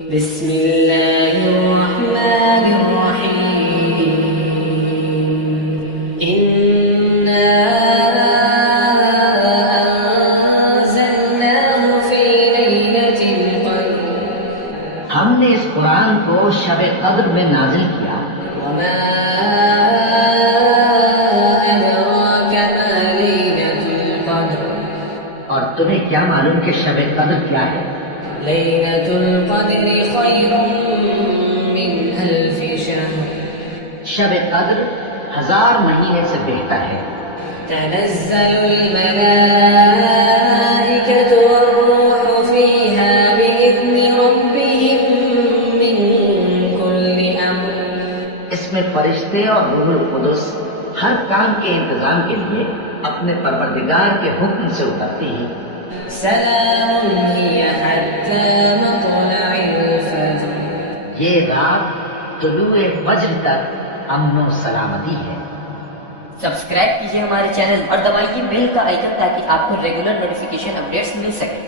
بسم الله الرحمن الرحيم إنا أنزلناه في ليلة القدر ہم نے اس قرآن کو شب قدر میں نازل کیا۔ وما أدراك ما ليلة القدر اور تمہیں کیا معلوم کہ شب قدر کیا ہے؟ ليلة القدر خير من ألف شهر شب قدر 1000 مہینے سے بہتر ہے۔ تنزل الملائكة والروح فيها بإذن ربهم من كل أمر اس میں فرشتے اور روح القدس ہر کام کے انتظام کے لیے اپنے پروردگار کے حکم سے اترتی ہے۔ سلام هي حتى مطلع الفجر یہ رات طلوع فجر تک امن و سلامتی ہے۔ سبسکرائب کیجیے ہمارے چینل اور دبائیے بیل کا آئیکن تاکہ آپ کو ریگولر نوٹیفیکیشن اپڈیٹس مل سکے۔